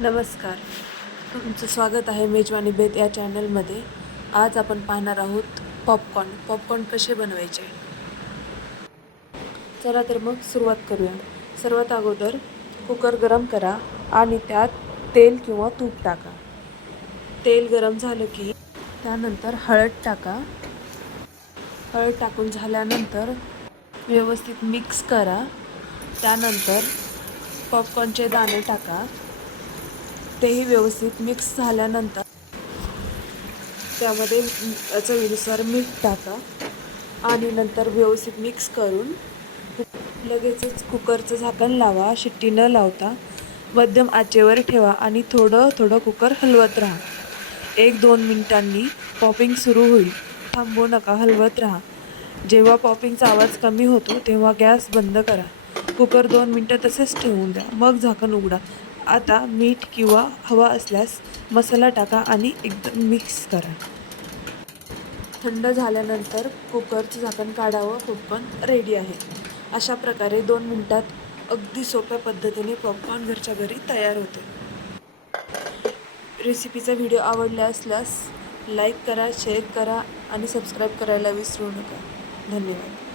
नमस्कार. तुमचं स्वागत आहे मेजवानी बेत या चॅनलमध्ये. आज आपण पाहणार आहोत पॉपकॉर्न कसे बनवायचे. चला तर मग सुरुवात करूया. सर्वात अगोदर कुकर गरम करा आणि त्यात तेल किंवा तूप टाका. तेल गरम झालं की त्यानंतर हळद टाका. हळद टाकून झाल्यानंतर व्यवस्थित मिक्स करा. त्यानंतर पॉपकॉर्नचे दाणे टाका. तेही व्यवस्थित मिक्स झाल्यानंतर त्यामध्ये चवीनुसार मीठ टाका आणि नंतर व्यवस्थित मिक्स करून लगेचच कुकरचं झाकण लावा. शिट्टी न लावता मध्यम आचेवर ठेवा आणि थोडं थोडं कुकर हलवत राहा. 1-2 मिनिटांनी पॉपिंग सुरू होईल. थांबवू नका, हलवत राहा. जेव्हा पॉपिंगचा आवाज कमी होतो तेव्हा गॅस बंद करा. कुकर 2 मिनिटं तसेच ठेवून द्या. मग झाकण उघडा. आता मीठ किंवा हवा असल्यास मसाला टाका आणि एकदम मिक्स करा. थंड झाल्यानंतर कुकरचं झाकण काढावं. पॉपकॉर्न रेडी आहे. अशा प्रकारे 2 मिनिटात अगदी सोप्या पद्धतीने पॉपकॉर्न घरच्या घरी तयार होते. रेसिपीचा व्हिडिओ आवडला असल्यास लाईक करा, शेअर करा आणि सबस्क्राईब करायला विसरू नका. धन्यवाद.